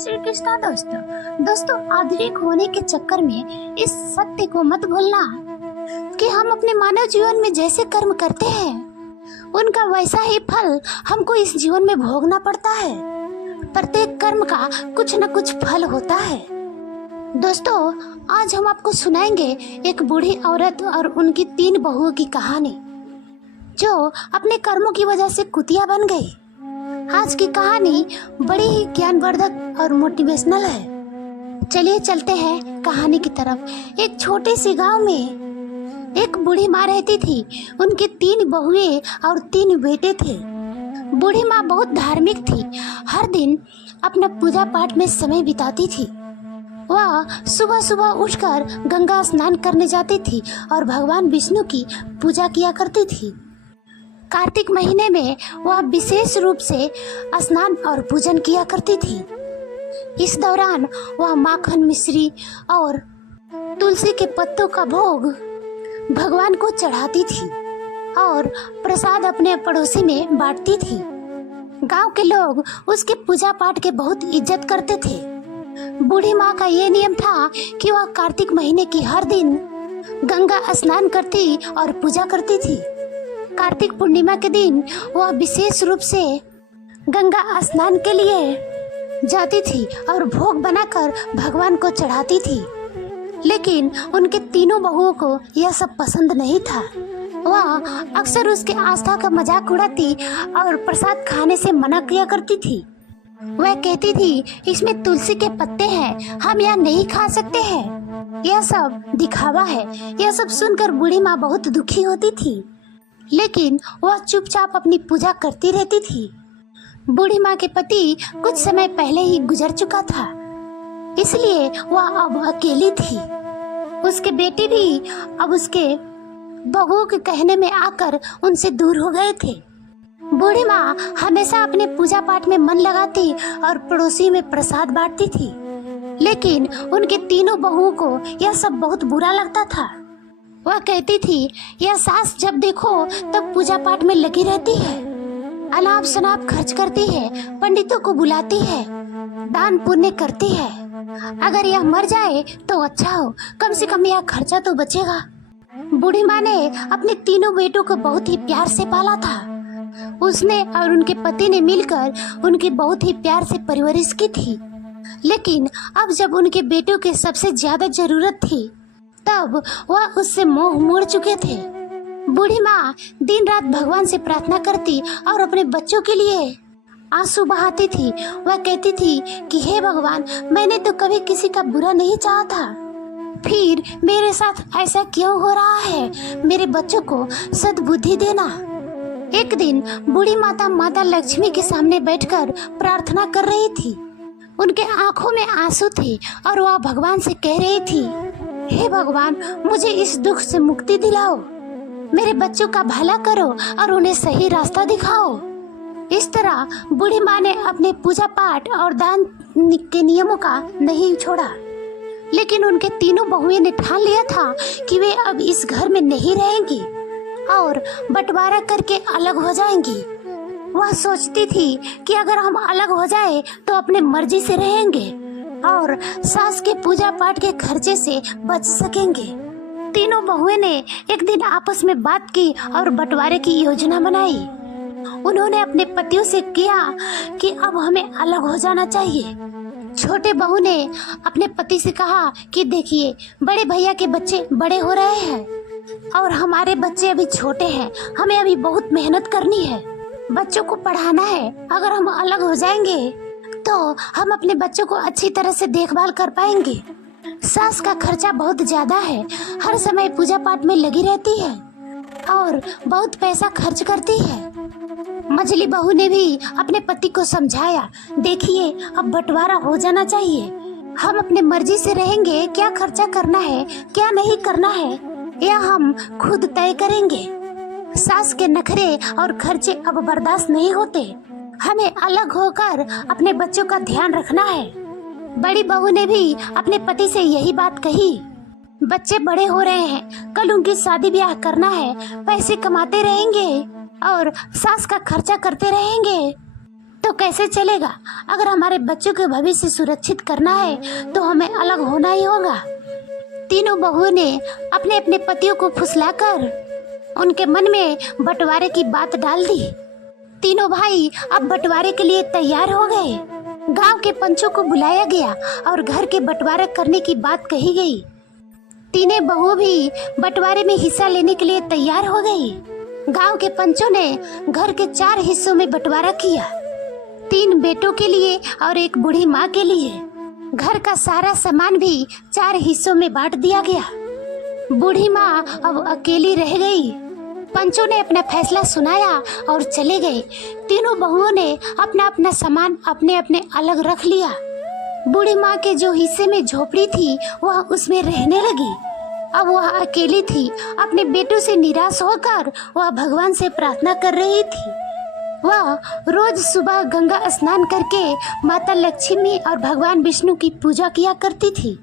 श्री कृष्णा दोस्तों आधुनिक होने के चक्कर में इस सत्य को मत भूलना कि हम अपने मानव जीवन में जैसे कर्म करते हैं उनका वैसा ही फल हमको इस जीवन में भोगना पड़ता है। प्रत्येक कर्म का कुछ न कुछ फल होता है। दोस्तों आज हम आपको सुनाएंगे एक बूढ़ी औरत और उनकी 3 बहुओं की कहानी जो अपने कर्मों की वजह से कुतिया बन गई। आज की कहानी बड़ी ही ज्ञानवर्धक और मोटिवेशनल है। चलिए चलते हैं कहानी की तरफ। एक छोटे से गांव में एक बूढ़ी माँ रहती थी। उनके 3 बहुएं और 3 बेटे थे। बूढ़ी माँ बहुत धार्मिक थी। हर दिन अपना पूजा पाठ में समय बिताती थी। वह सुबह सुबह उठकर गंगा स्नान करने जाती थी और भगवान विष्णु की पूजा किया करती थी। कार्तिक महीने में वह विशेष रूप से स्नान और पूजन किया करती थी। इस दौरान वह माखन मिश्री और तुलसी के पत्तों का भोग भगवान को चढ़ाती थी और प्रसाद अपने पड़ोसी में बांटती थी। गांव के लोग उसके पूजा पाठ के बहुत इज्जत करते थे। बूढ़ी माँ का ये नियम था कि वह कार्तिक महीने की हर दिन गंगा स्नान करती और पूजा करती थी। कार्तिक पूर्णिमा के दिन वह विशेष रूप से गंगा स्नान के लिए जाती थी और भोग बनाकर भगवान को चढ़ाती थी। लेकिन उनके तीनों बहुओं को यह सब पसंद नहीं था। वह अक्सर उसके आस्था का मजाक उड़ाती और प्रसाद खाने से मना किया करती थी। वह कहती थी इसमें तुलसी के पत्ते हैं, हम यह नहीं खा सकते हैं, यह सब दिखावा है। यह सब सुनकर बूढ़ी माँ बहुत दुखी होती थी, लेकिन वह चुपचाप अपनी पूजा करती रहती थी। बूढ़ी माँ के पति कुछ समय पहले ही गुजर चुका था, इसलिए वह अब अकेली थी। उसके बेटे भी अब उसके बहुओं के कहने में आकर उनसे दूर हो गए थे। बूढ़ी माँ हमेशा अपने पूजा पाठ में मन लगाती और पड़ोसी में प्रसाद बांटती थी, लेकिन उनके तीनों बहुओं को यह सब बहुत बुरा लगता था। वह कहती थी यह सास जब देखो तब पूजा पाठ में लगी रहती है, अनाप शनाप खर्च करती है, पंडितों को बुलाती है, दान पुण्य करती है। अगर यह मर जाए तो अच्छा हो, कम से कम यह खर्चा तो बचेगा। बूढ़ी माँ ने अपने तीनों बेटों को बहुत ही प्यार से पाला था। उसने और उनके पति ने मिलकर उनकी बहुत ही प्यार से परवरिश की थी। लेकिन अब जब उनके बेटों के सबसे ज्यादा जरूरत थी तब वह उससे मोह मोड़ चुके थे। बूढ़ी माँ दिन रात भगवान से प्रार्थना करती और अपने बच्चों के लिए आंसू बहाती थी। वह कहती थी कि हे भगवान, मैंने तो कभी किसी का बुरा नहीं चाहा था, फिर मेरे साथ ऐसा क्यों हो रहा है? मेरे बच्चों को सद्बुद्धि देना। एक दिन बूढ़ी माता लक्ष्मी के सामने बैठकर प्रार्थना कर रही थी। उनके आंखों में आंसू थे और वह भगवान से कह रही थी, हे भगवान, मुझे इस दुख से मुक्ति दिलाओ, मेरे बच्चों का भला करो और उन्हें सही रास्ता दिखाओ। इस तरह बूढ़ी माँ ने अपने पूजा पाठ और दान के नियमों का नहीं छोड़ा। लेकिन उनके तीनों बहुएं ने ठान लिया था कि वे अब इस घर में नहीं रहेंगी और बंटवारा करके अलग हो जाएंगी। वह सोचती थी कि अगर हम अलग हो जाए तो अपने मर्जी से रहेंगे और सास के पूजा पाठ के खर्चे से बच सकेंगे। तीनों बहुएं ने एक दिन आपस में बात की और बंटवारे की योजना बनाई। उन्होंने अपने पतियों से किया कि अब हमें अलग हो जाना चाहिए। छोटे बहू ने अपने पति से कहा कि देखिए, बड़े भैया के बच्चे बड़े हो रहे हैं और हमारे बच्चे अभी छोटे हैं, हमें अभी बहुत मेहनत करनी है, बच्चों को पढ़ाना है। अगर हम अलग हो जाएंगे तो हम अपने बच्चों को अच्छी तरह से देखभाल कर पाएंगे। सास का खर्चा बहुत ज्यादा है, हर समय पूजा पाठ में लगी रहती है और बहुत पैसा खर्च करती है। मझली बहू ने भी अपने पति को समझाया, देखिए अब बंटवारा हो जाना चाहिए, हम अपने मर्जी से रहेंगे, क्या खर्चा करना है क्या नहीं करना है यह हम खुद तय करेंगे। सास के नखरे और खर्चे अब बर्दाश्त नहीं होते, हमें अलग होकर अपने बच्चों का ध्यान रखना है। बड़ी बहू ने भी अपने पति से यही बात कही। बच्चे बड़े हो रहे हैं, कल उनकी शादी ब्याह करना है, पैसे कमाते रहेंगे और सास का खर्चा करते रहेंगे तो तो कैसे चलेगा? अगर हमारे बच्चों के भविष्य सुरक्षित करना है तो हमें अलग होना ही होगा। तीनों बहुओं ने अपने अपने पतियों को फुसलाकर उनके मन में बंटवारे की बात डाल दी। तीनों भाई अब बंटवारे के लिए तैयार हो गए। गांव के पंचों को बुलाया गया और घर के बंटवारा करने की बात कही गई। तीनों बहु भी बंटवारे में हिस्सा लेने के लिए तैयार हो गई। गांव के पंचों ने घर के 4 हिस्सों में बंटवारा किया, 3 बेटों के लिए और एक बूढ़ी माँ के लिए। घर का सारा सामान भी 4 हिस्सों में बांट दिया गया। बूढ़ी माँ अब अकेली रह गई। पंचों ने अपना फैसला सुनाया और चले गए। तीनों बहुओं ने अपना अपना सामान अपने अपने अलग रख लिया। बूढ़ी माँ के जो हिस्से में झोपड़ी थी वह उसमें रहने लगी। अब वह अकेली थी। अपने बेटों से निराश होकर वह भगवान से प्रार्थना कर रही थी। वह रोज सुबह गंगा स्नान करके माता लक्ष्मी और भगवान विष्णु की पूजा किया करती थी।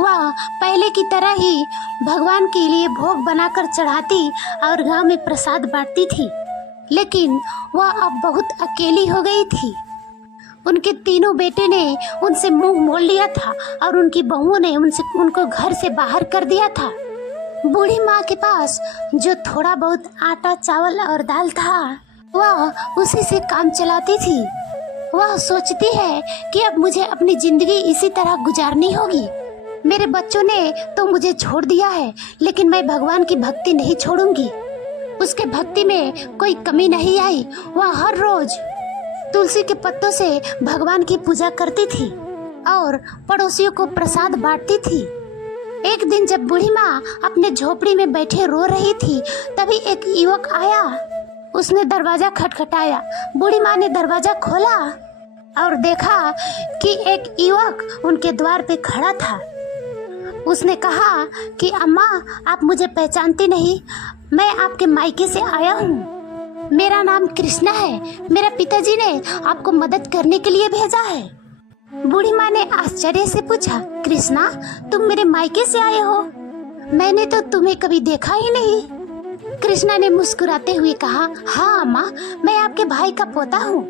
वह पहले की तरह ही भगवान के लिए भोग बनाकर चढ़ाती और गांव में प्रसाद बांटती थी। लेकिन वह अब बहुत अकेली हो गई थी। उनके तीनों बेटे ने उनसे मुंह मोड़ लिया था और उनकी बहुओं ने उनको घर से बाहर कर दिया था। बूढ़ी माँ के पास जो थोड़ा बहुत आटा, चावल और दाल था वह उसी से काम चलाती थी। वह सोचती है कि अब मुझे अपनी जिंदगी इसी तरह गुजारनी होगी। मेरे बच्चों ने तो मुझे छोड़ दिया है, लेकिन मैं भगवान की भक्ति नहीं छोड़ूंगी। उसके भक्ति में कोई कमी नहीं आई। वह हर रोज तुलसी के पत्तों से भगवान की पूजा करती थी और पड़ोसियों को प्रसाद बांटती थी। एक दिन जब बूढ़ी माँ अपने झोपड़ी में बैठे रो रही थी, तभी एक युवक आया। उसने दरवाजा खटखटाया। बूढ़ी माँ ने दरवाजा खोला और देखा कि एक युवक उनके द्वार पे खड़ा था। उसने कहा कि अम्मा, आप मुझे पहचानती नहीं? मैं आपके मायके से आया हूँ। मेरा नाम कृष्णा है। मेरा पिताजी ने आपको मदद करने के लिए भेजा है। बूढ़ी माँ ने आश्चर्य से पूछा, कृष्णा, तुम मेरे मायके से आए हो? मैंने तो तुम्हें कभी देखा ही नहीं। कृष्णा ने मुस्कुराते हुए कहा, हाँ अम्मा, मैं आपके भाई का पोता हूँ।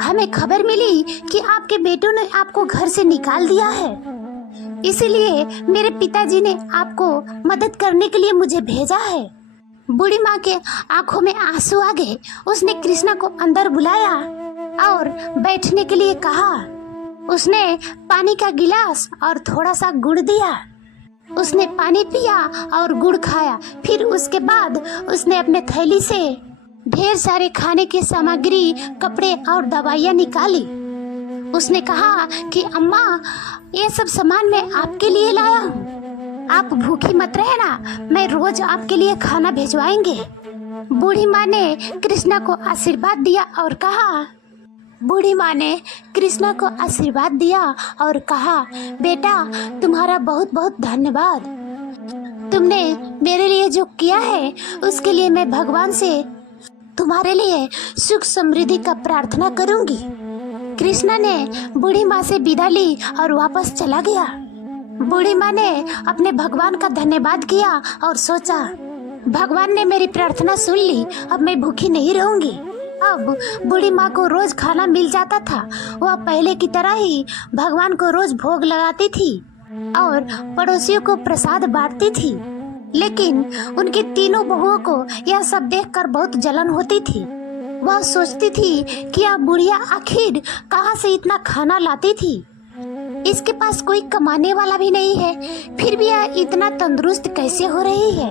हमें खबर मिली कि आपके बेटों ने आपको घर से निकाल दिया है, इसीलिए मेरे पिताजी ने आपको मदद करने के लिए मुझे भेजा है। बूढ़ी माँ के आंखों में आंसू आ गए। उसने कृष्णा को अंदर बुलाया और बैठने के लिए कहा। उसने पानी का गिलास और थोड़ा सा गुड़ दिया। उसने पानी पिया और गुड़ खाया। फिर उसके बाद उसने अपने थैली से ढेर सारे खाने की सामग्री, कपड़े और दवाइयाँ निकाली। उसने कहा कि अम्मा, ये सब सामान मैं आपके लिए लाया हूँ। आप भूखी मत रहना, मैं रोज आपके लिए खाना भिजवाएंगे। बूढ़ी माँ ने कृष्णा को आशीर्वाद दिया और कहा। बूढ़ी माँ ने कृष्णा को आशीर्वाद दिया और कहा, बेटा, तुम्हारा बहुत बहुत धन्यवाद। तुमने मेरे लिए जो किया है उसके लिए मैं भगवान से तुम्हारे लिए सुख समृद्धि का प्रार्थना करूंगी। कृष्णा ने बूढ़ी माँ से विदा ली और वापस चला गया। बूढ़ी माँ ने अपने भगवान का धन्यवाद किया और सोचा, भगवान ने मेरी प्रार्थना सुन ली, अब मैं भूखी नहीं रहूंगी। अब बूढ़ी माँ को रोज खाना मिल जाता था। वह पहले की तरह ही भगवान को रोज भोग लगाती थी और पड़ोसियों को प्रसाद बांटती थी। लेकिन उनकी तीनों बहुओं को यह सब देखकर बहुत जलन होती थी। वह सोचती थी कि यह बुढ़िया आखिर कहाँ से इतना खाना लाती थी। इसके पास कोई कमाने वाला भी नहीं है, फिर भी यह इतना तंदुरुस्त कैसे हो रही है।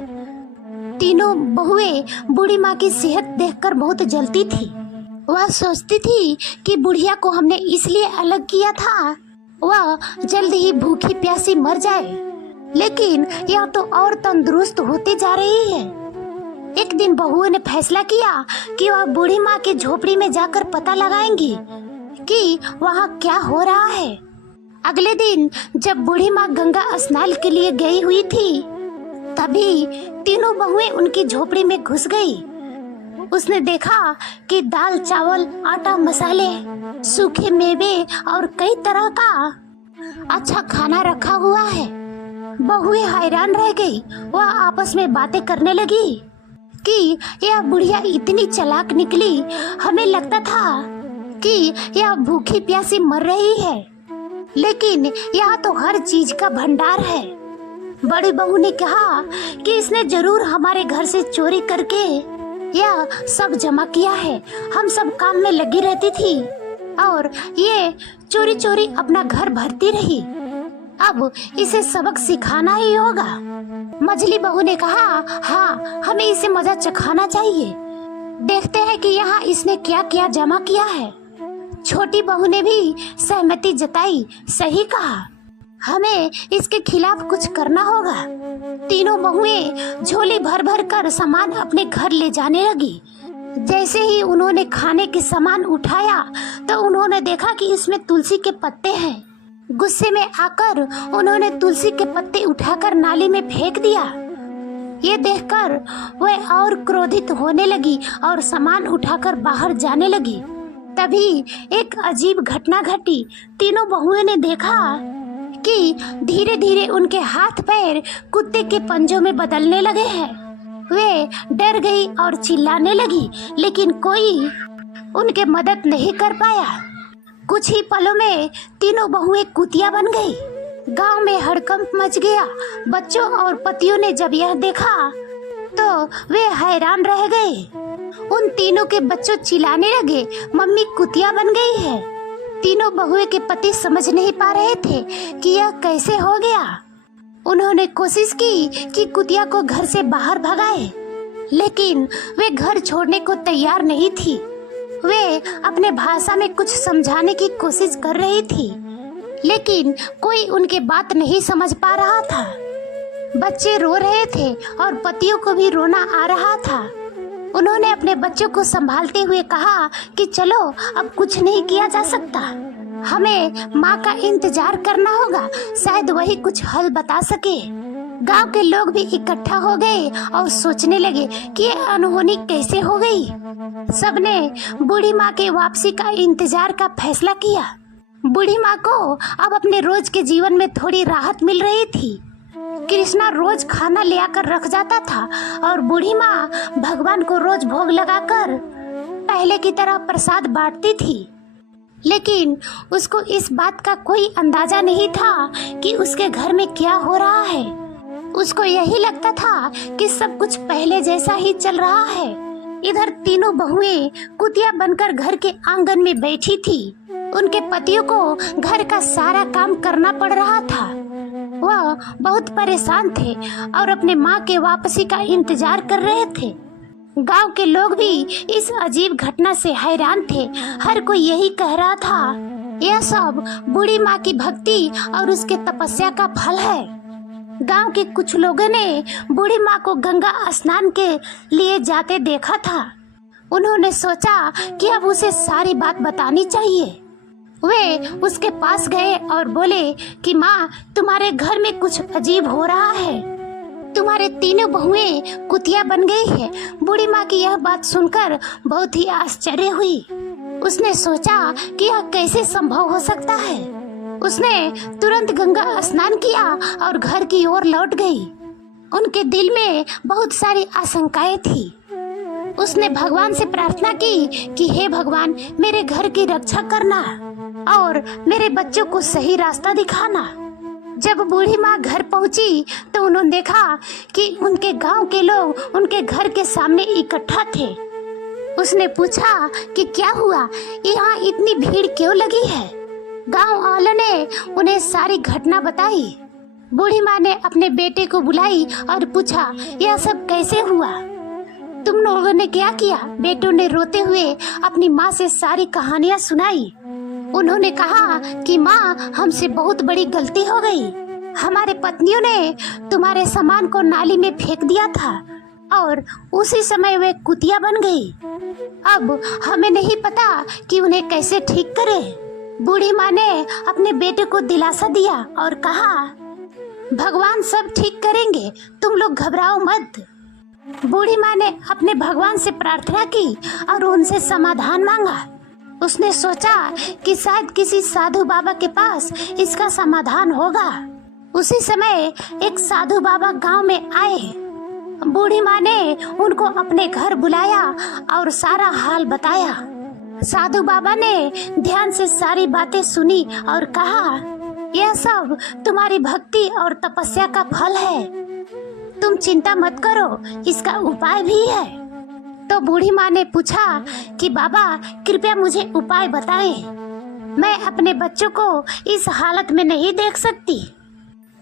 तीनों बहुएं बूढ़ी माँ की सेहत देखकर बहुत जलती थी। वह सोचती थी कि बुढ़िया को हमने इसलिए अलग किया था, वह जल्द ही भूखी प्यासी मर जाए, लेकिन यह तो और तंदुरुस्त होती जा रही है। एक दिन बहुओं ने फैसला किया कि वह बूढ़ी माँ की झोपड़ी में जाकर पता लगाएंगी कि वहाँ क्या हो रहा है। अगले दिन जब बूढ़ी माँ गंगा स्नान के लिए गई हुई थी, तभी तीनों बहुएं उनकी झोपड़ी में घुस गई। उसने देखा कि दाल, चावल, आटा, मसाले, सूखे मेवे और कई तरह का अच्छा खाना रखा हुआ है। बहुएं हैरान रह गई। वह आपस में बातें करने लगी कि यह बुढ़िया इतनी चालाक निकली। हमें लगता था कि यह भूखी प्यासी मर रही है, लेकिन यहाँ तो हर चीज का भंडार है। बड़ी बहू ने कहा कि इसने जरूर हमारे घर से चोरी करके यह सब जमा किया है। हम सब काम में लगी रहती थी और ये चोरी चोरी अपना घर भरती रही। अब इसे सबक सिखाना ही होगा। मझली बहू ने कहा, हाँ, हमें इसे मजा चखाना चाहिए। देखते हैं कि यहाँ इसने क्या क्या जमा किया है। छोटी बहू ने भी सहमति जताई। सही कहा, हमें इसके खिलाफ कुछ करना होगा। तीनों बहुएं झोली भर भर कर सामान अपने घर ले जाने लगी। जैसे ही उन्होंने खाने के सामान उठाया तो उन्होंने देखा कि इसमें तुलसी के पत्ते हैं। गुस्से में आकर उन्होंने तुलसी के पत्ते उठाकर नाली में फेंक दिया। ये देखकर वह और क्रोधित होने लगी और सामान उठाकर बाहर जाने लगी। तभी एक अजीब घटना घटी। तीनों बहुओं ने देखा कि धीरे धीरे उनके हाथ पैर कुत्ते के पंजों में बदलने लगे हैं। वे डर गई और चिल्लाने लगी, लेकिन कोई उनके मदद नहीं कर पाया। कुछ ही पलों में तीनों बहुएं कुतिया बन गई। गांव में हड़कंप मच गया। बच्चों और पतियों ने जब यह देखा तो वे हैरान रह गए। उन तीनों के बच्चों चिल्लाने लगे, मम्मी कुतिया बन गई है। तीनों बहुएं के पति समझ नहीं पा रहे थे कि यह कैसे हो गया। उन्होंने कोशिश की कि कुतिया को घर से बाहर भगाए, लेकिन वे घर छोड़ने को तैयार नहीं थी। वे अपने भाषा में कुछ समझाने की कोशिश कर रही थी, लेकिन कोई उनके बात नहीं समझ पा रहा था। बच्चे रो रहे थे और पतियों को भी रोना आ रहा था। उन्होंने अपने बच्चों को संभालते हुए कहा कि चलो, अब कुछ नहीं किया जा सकता। हमें माँ का इंतजार करना होगा, शायद वही कुछ हल बता सके। गांव के लोग भी इकट्ठा हो गए और सोचने लगे कि ये अनहोनी कैसे हो गई। सबने बूढ़ी माँ के वापसी का इंतजार का फैसला किया। बूढ़ी माँ को अब अपने रोज के जीवन में थोड़ी राहत मिल रही थी। कृष्णा रोज खाना ले आकर रख जाता था और बूढ़ी माँ भगवान को रोज भोग लगाकर पहले की तरह प्रसाद बांटती थी। लेकिन उसको इस बात का कोई अंदाजा नहीं था कि उसके घर में क्या हो रहा है। उसको यही लगता था कि सब कुछ पहले जैसा ही चल रहा है। इधर तीनों बहुएं कुतिया बनकर घर के आंगन में बैठी थी। उनके पतियों को घर का सारा काम करना पड़ रहा था। वह बहुत परेशान थे और अपने माँ के वापसी का इंतजार कर रहे थे। गांव के लोग भी इस अजीब घटना से हैरान थे। हर कोई यही कह रहा था, यह सब बूढ़ी माँ की भक्ति और उसके तपस्या का फल है। गांव के कुछ लोगों ने बूढ़ी माँ को गंगा स्नान के लिए जाते देखा था। उन्होंने सोचा कि अब उसे सारी बात बतानी चाहिए। वे उसके पास गए और बोले कि माँ, तुम्हारे घर में कुछ अजीब हो रहा है। तुम्हारे तीनों बहुएं कुतिया बन गई है। बूढ़ी माँ की यह बात सुनकर बहुत ही आश्चर्य हुई। उसने सोचा कि यह कैसे संभव हो सकता है। उसने तुरंत गंगा स्नान किया और घर की ओर लौट गई। उनके दिल में बहुत सारी आशंकाएं थी। उसने भगवान से प्रार्थना की कि हे भगवान, मेरे घर की रक्षा करना और मेरे बच्चों को सही रास्ता दिखाना। जब बूढ़ी माँ घर पहुंची तो उन्होंने देखा कि उनके गांव के लोग उनके घर के सामने इकट्ठा थे। उसने पूछा कि क्या हुआ, यहाँ इतनी भीड़ क्यों लगी है। गांव वालों ने उन्हें सारी घटना बताई। बूढ़ी माँ ने अपने बेटे को बुलाई और पूछा, यह सब कैसे हुआ, तुम लोगों ने क्या किया। बेटों ने रोते हुए अपनी माँ से सारी कहानियाँ सुनाई। उन्होंने कहा कि माँ, हमसे बहुत बड़ी गलती हो गई। हमारे पत्नियों ने तुम्हारे सामान को नाली में फेंक दिया था और उसी समय वे कुतिया बन गई। अब हमें नहीं पता कि उन्हें कैसे ठीक करें। बूढ़ी माँ ने अपने बेटे को दिलासा दिया और कहा, भगवान सब ठीक करेंगे, तुम लोग घबराओ मत। बूढ़ी माँ ने अपने भगवान से प्रार्थना की और उनसे समाधान मांगा। उसने सोचा कि शायद किसी साधु बाबा के पास इसका समाधान होगा। उसी समय एक साधु बाबा गांव में आए। बूढ़ी माँ ने उनको अपने घर बुलाया और सारा हाल बताया। साधु बाबा ने ध्यान से सारी बातें सुनी और कहा, यह सब तुम्हारी भक्ति और तपस्या का फल है। तुम चिंता मत करो, इसका उपाय भी है। तो बूढ़ी माँ ने पूछा कि बाबा कृपया मुझे उपाय बताएं, मैं अपने बच्चों को इस हालत में नहीं देख सकती।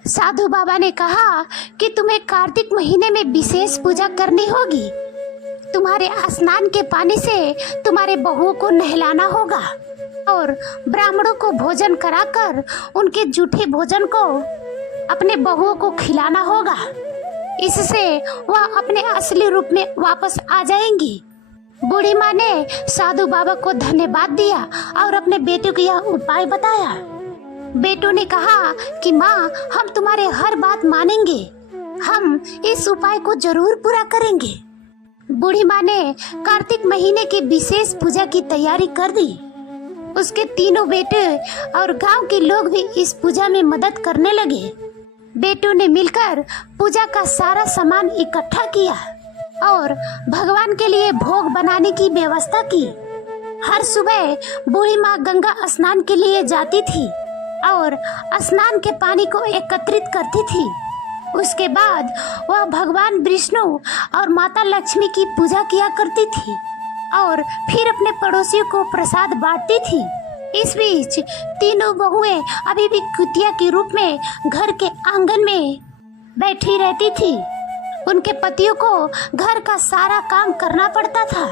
साधु बाबा ने कहा कि तुम्हें कार्तिक महीने में विशेष पूजा करनी होगी। तुम्हारे स्नान के पानी से तुम्हारे बहुओं को नहलाना होगा और ब्राह्मणों को भोजन कराकर उनके जूठे भोजन को अपने बहुओं को खिलाना होगा। इससे वह अपने असली रूप में वापस आ जाएंगी। बूढ़ी माँ ने साधु बाबा को धन्यवाद दिया और अपने बेटे को यह उपाय बताया। बेटों ने कहा कि माँ, हम तुम्हारे हर बात मानेंगे, हम इस उपाय को जरूर पूरा करेंगे। बूढ़ी माँ ने कार्तिक महीने की विशेष पूजा की तैयारी कर दी। उसके तीनों बेटे और गांव के लोग भी इस पूजा में मदद करने लगे। बेटों ने मिलकर पूजा का सारा सामान इकट्ठा किया और भगवान के लिए भोग बनाने की व्यवस्था की। हर सुबह बूढ़ी माँ गंगा स्नान के लिए जाती थी और स्नान के पानी को एकत्रित करती थी। उसके बाद वह भगवान विष्णु और माता लक्ष्मी की पूजा किया करती थी और फिर अपने पड़ोसियों को प्रसाद बांटती थी। इस बीच तीनों बहुएं अभी भी कुतिया के रूप में घर के आंगन में बैठी रहती थी। उनके पतियों को घर का सारा काम करना पड़ता था।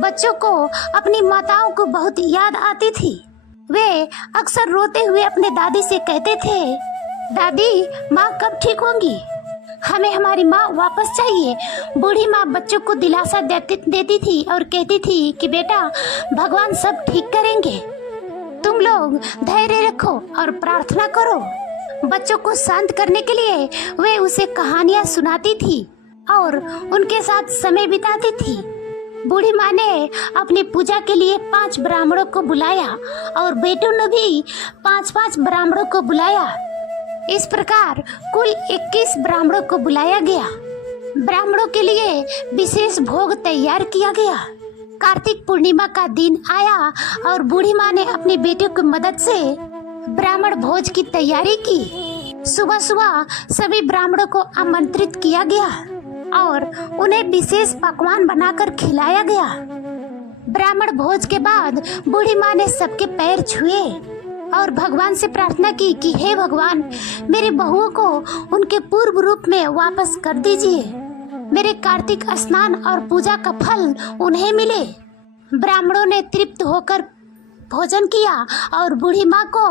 बच्चों को अपनी माताओं को बहुत याद आती थी। वे अक्सर रोते हुए अपने दादी से कहते थे, दादी माँ कब ठीक होंगी, हमें हमारी माँ वापस चाहिए। बूढ़ी माँ बच्चों को दिलासा देती थी और कहती थी कि बेटा भगवान सब ठीक करेंगे, तुम लोग धैर्य रखो और प्रार्थना करो। बच्चों को शांत करने के लिए वे उसे कहानियाँ सुनाती थी और उनके साथ समय बिताती थी। बूढ़ी माँ ने अपनी पूजा के लिए 5 ब्राह्मणों को बुलाया और बेटों ने भी 5-5 ब्राह्मणों को बुलाया। इस प्रकार कुल 21 ब्राह्मणों को बुलाया गया। ब्राह्मणों के लिए विशेष भोग तैयार किया गया। कार्तिक पूर्णिमा का दिन आया और बूढ़ी माँ ने अपने बेटे की मदद से ब्राह्मण भोज की तैयारी की। सुबह सुबह सभी ब्राह्मणों को आमंत्रित किया गया और उन्हें विशेष पकवान बनाकर खिलाया गया। ब्राह्मण भोज के बाद बूढ़ी माँ ने सबके पैर छुए और भगवान से प्रार्थना की कि हे भगवान, मेरे बहुओं को उनके पूर्व रूप में वापस कर दीजिए। मेरे कार्तिक स्नान और पूजा का फल उन्हें मिले। ब्राह्मणों ने तृप्त होकर भोजन किया और बूढ़ी माँ को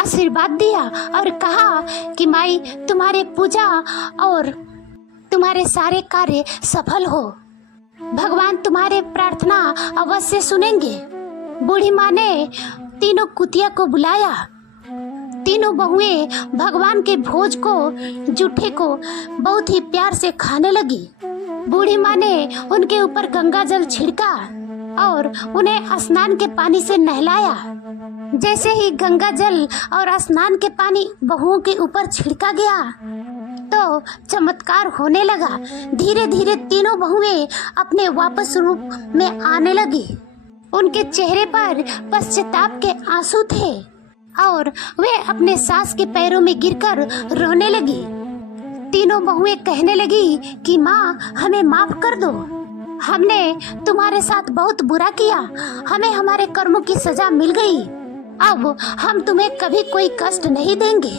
आशीर्वाद दिया और कहा कि माई, तुम्हारे पूजा और तुम्हारे सारे कार्य सफल हो, भगवान तुम्हारे प्रार्थना अवश्य सुनेंगे। बूढ़ी माँ ने तीनों कुतिया को बुलाया। तीनों बहुएं भगवान के भोज को, जूठे को बहुत ही प्यार से खाने लगी। बूढ़ी माँ ने उनके ऊपर गंगा जल छिड़का और उन्हें स्नान के पानी से नहलाया। जैसे ही गंगा जल और स्नान के पानी बहुओं के ऊपर छिड़का गया तो चमत्कार होने लगा। धीरे धीरे तीनों बहुएं अपने वापस रूप में आने लगी। उनके चेहरे पर पश्चाताप के आंसू थे और वे अपने सास के पैरों में गिरकर रोने लगी। तीनों बहुएं कहने लगी कि माँ, हमें माफ कर दो, हमने तुम्हारे साथ बहुत बुरा किया, हमें हमारे कर्मों की सजा मिल गई। अब हम तुम्हें कभी कोई कष्ट नहीं देंगे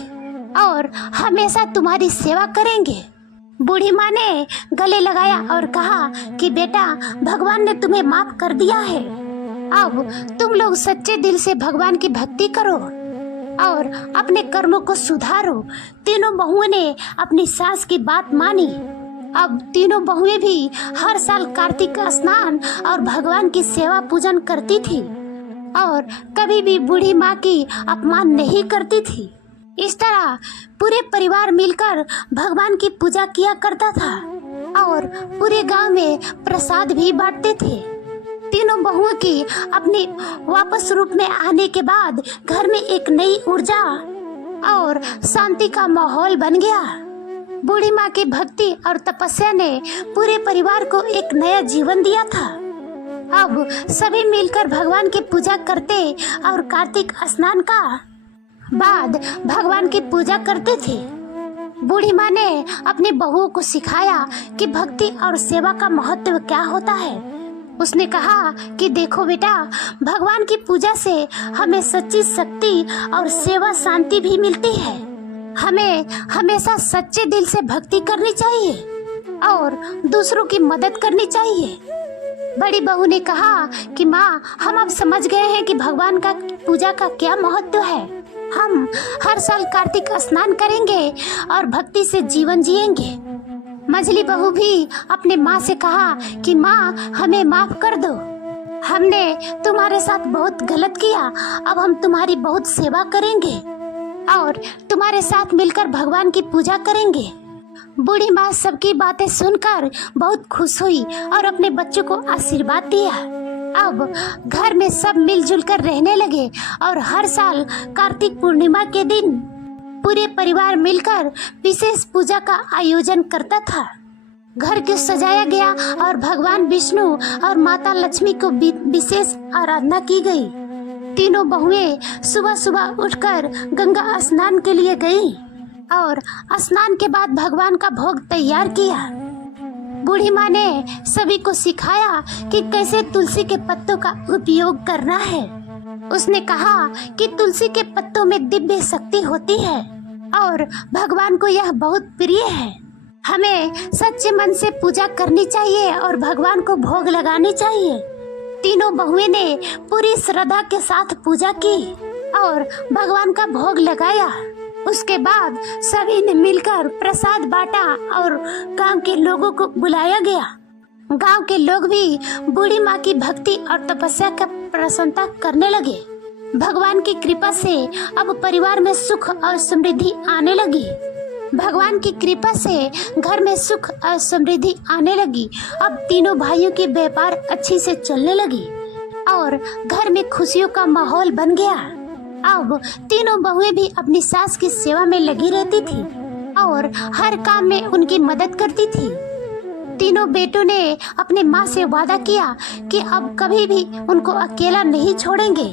और हमेशा तुम्हारी सेवा करेंगे। बूढ़ी माँ ने गले लगाया और कहा कि बेटा, भगवान ने तुम्हें माफ कर दिया है। अब तुम लोग सच्चे दिल से भगवान की भक्ति करो और अपने कर्मों को सुधारो। तीनों बहुओं ने अपनी सास की बात मानी। अब तीनों बहुएं भी हर साल कार्तिक स्नान और भगवान की सेवा पूजन करती थी और कभी भी बूढ़ी माँ की अपमान नहीं करती थी। इस तरह पूरे परिवार मिलकर भगवान की पूजा किया करता था और पूरे गांव में प्रसाद भी बांटते थे। तीनों बहुओं की अपने वापस रूप में आने के बाद घर में एक नई ऊर्जा और शांति का माहौल बन गया। बूढ़ी माँ की भक्ति और तपस्या ने पूरे परिवार को एक नया जीवन दिया था। अब सभी मिलकर भगवान की पूजा करते और कार्तिक स्नान का बाद भगवान की पूजा करते थे। बूढ़ी माँ ने अपनी बहुओं को सिखाया कि भक्ति और सेवा का महत्व क्या होता है। उसने कहा कि देखो बेटा, भगवान की पूजा से हमें सच्ची शक्ति और सेवा शांति भी मिलती है। हमें हमेशा सच्चे दिल से भक्ति करनी चाहिए और दूसरों की मदद करनी चाहिए। बड़ी बहू ने कहा कि माँ, हम अब समझ गए हैं कि भगवान का पूजा का क्या महत्व है। हम हर साल कार्तिक स्नान करेंगे और भक्ति से जीवन जिएंगे। मझली बहू भी अपने माँ से कहा कि माँ, हमें माफ कर दो, हमने तुम्हारे साथ बहुत गलत किया। अब हम तुम्हारी बहुत सेवा करेंगे और तुम्हारे साथ मिलकर भगवान की पूजा करेंगे। बूढ़ी माँ सबकी बातें सुनकर बहुत खुश हुई और अपने बच्चों को आशीर्वाद दिया। अब घर में सब मिलजुल कर रहने लगे और हर साल कार्तिक पूर्णिमा के दिन पूरे परिवार मिलकर विशेष पूजा का आयोजन करता था। घर को सजाया गया और भगवान विष्णु और माता लक्ष्मी को विशेष आराधना की गई। तीनों बहुएं सुबह सुबह उठकर गंगा स्नान के लिए गई और स्नान के बाद भगवान का भोग तैयार किया। बूढ़ी माँ ने सभी को सिखाया कि कैसे तुलसी के पत्तों का उपयोग करना है। उसने कहा कि तुलसी के पत्तों में दिव्य शक्ति होती है और भगवान को यह बहुत प्रिय है। हमें सच्चे मन से पूजा करनी चाहिए और भगवान को भोग लगानी चाहिए। तीनों बहुएं ने पूरी श्रद्धा के साथ पूजा की और भगवान का भोग लगाया। उसके बाद सभी ने मिलकर प्रसाद बांटा और गांव के लोगों को बुलाया गया। गांव के लोग भी बूढ़ी माँ की भक्ति और तपस्या का प्रशंसा करने लगे। भगवान की कृपा से अब परिवार में सुख और समृद्धि आने लगी। भगवान की कृपा से घर में सुख और समृद्धि आने लगी। अब तीनों भाइयों की व्यापार अच्छी से चलने लगी और घर में खुशियों का माहौल बन गया। अब तीनों बहुएं भी अपनी सास की सेवा में लगी रहती थी और हर काम में उनकी मदद करती थी। तीनों बेटों ने अपने माँ से वादा किया कि अब कभी भी उनको अकेला नहीं छोड़ेंगे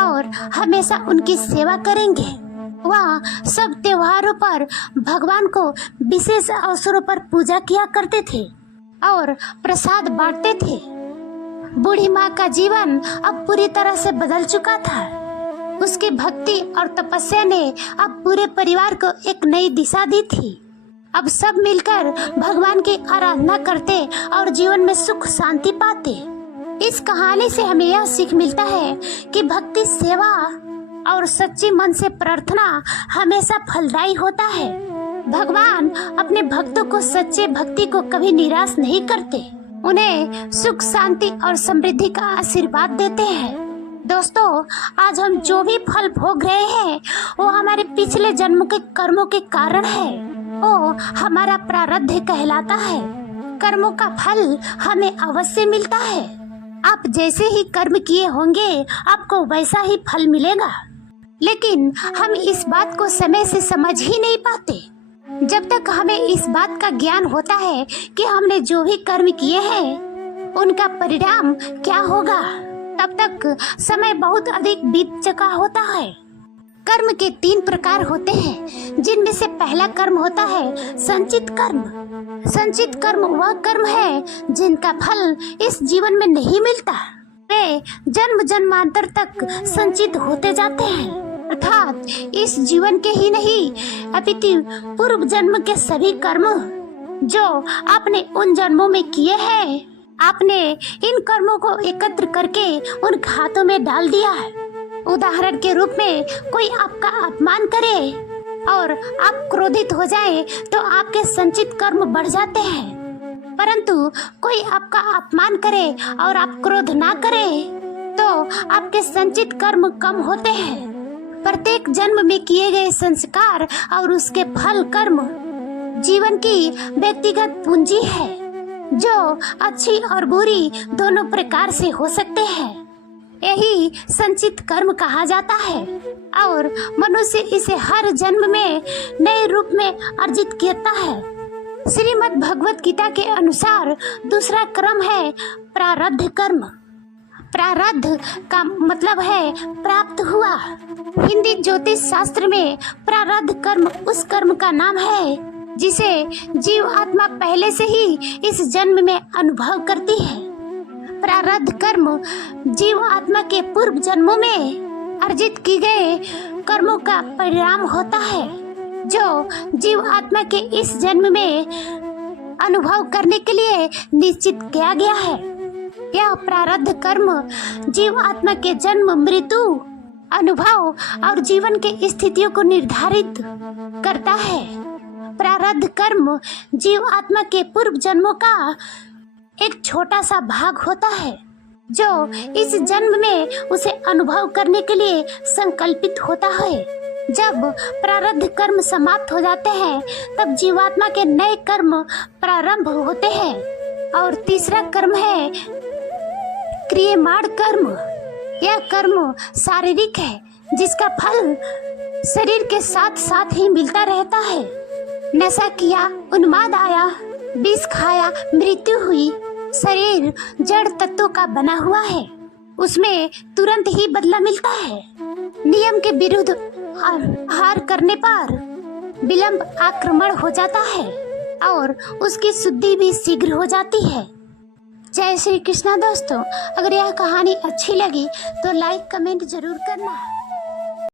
और हमेशा उनकी सेवा करेंगे। वह सब त्योहारों पर भगवान को विशेष अवसरों पर पूजा किया करते थे और प्रसाद बांटते थे। बूढ़ी माँ का जीवन अब पूरी तरह से बदल चुका था। उसकी भक्ति और तपस्या ने अब पूरे परिवार को एक नई दिशा दी थी। अब सब मिलकर भगवान की आराधना करते और जीवन में सुख शांति पाते। इस कहानी से हमें यह सीख मिलता है कि भक्ति, सेवा और सच्ची मन से प्रार्थना हमेशा फलदायी होता है। भगवान अपने भक्तों को सच्चे भक्ति को कभी निराश नहीं करते, उन्हें सुख, शांति और समृद्धि का आशीर्वाद देते हैं। दोस्तों, आज हम जो भी फल भोग रहे हैं वो हमारे पिछले जन्म के कर्मों के कारण है। वो हमारा प्रारब्ध कहलाता है। कर्मों का फल हमें अवश्य मिलता है। आप जैसे ही कर्म किए होंगे आपको वैसा ही फल मिलेगा, लेकिन हम इस बात को समय से समझ ही नहीं पाते। जब तक हमें इस बात का ज्ञान होता है कि हमने जो भी कर्म किए हैं उनका परिणाम क्या होगा, तब तक समय बहुत अधिक बीत चुका होता है। कर्म के 3 प्रकार होते हैं, जिनमें से पहला कर्म होता है संचित कर्म। संचित कर्म वह कर्म है जिनका फल इस जीवन में नहीं मिलता, वे जन्म जन्मांतर तक संचित होते जाते हैं। अर्थात इस जीवन के ही नहीं अपितु पूर्व जन्म के सभी कर्म जो आपने उन जन्मों में किए हैं, आपने इन कर्मों को एकत्र करके उन खातों में डाल दिया है। उदाहरण के रूप में कोई आपका अपमान करे और आप क्रोधित हो जाए तो आपके संचित कर्म बढ़ जाते हैं, परंतु कोई आपका अपमान करे और आप क्रोध ना करे तो आपके संचित कर्म कम होते हैं। प्रत्येक जन्म में किए गए संस्कार और उसके फल कर्म जीवन की व्यक्तिगत पूंजी है, जो अच्छी और बुरी दोनों प्रकार से हो सकते हैं। यही संचित कर्म कहा जाता है और मनुष्य इसे हर जन्म में नए रूप में अर्जित करता है। श्रीमद् भगवत गीता के अनुसार दूसरा क्रम है प्रारब्ध कर्म। प्रारब्ध का मतलब है प्राप्त हुआ। हिंदी ज्योतिष शास्त्र में प्रारब्ध कर्म उस कर्म का नाम है जिसे जीव आत्मा पहले से ही इस जन्म में अनुभव करती है। प्रारब्ध कर्म जीव आत्मा के पूर्व जन्मों में अर्जित की गए कर्मों का परिणाम होता है जो जीव आत्मा के इस जन्म में अनुभव करने के लिए निश्चित किया गया है। यह प्रारब्ध कर्म जीव आत्मा के जन्म, मृत्यु, अनुभव और जीवन के स्थितियों को निर्धारित करता है। प्रारब्ध कर्म जीव आत्मा के पूर्व जन्मों का एक छोटा सा भाग होता है जो इस जन्म में उसे अनुभव करने के लिए संकल्पित होता है। जब प्रारब्ध कर्म समाप्त हो जाते हैं तब जीवात्मा के नए कर्म प्रारंभ होते हैं। और तीसरा कर्म है क्रियमाण कर्म। यह कर्म शारीरिक है जिसका फल शरीर के साथ साथ ही मिलता रहता है। नशा किया, उन्माद आया, विष खाया, मृत्यु हुई। शरीर जड़ तत्वों का बना हुआ है, उसमें तुरंत ही बदला मिलता है। नियम के विरुद्ध हार करने पर विलंब आक्रमण हो जाता है और उसकी शुद्धि भी शीघ्र हो जाती है। जय श्री कृष्णा दोस्तों, अगर यह कहानी अच्छी लगी तो लाइक कमेंट जरूर करना।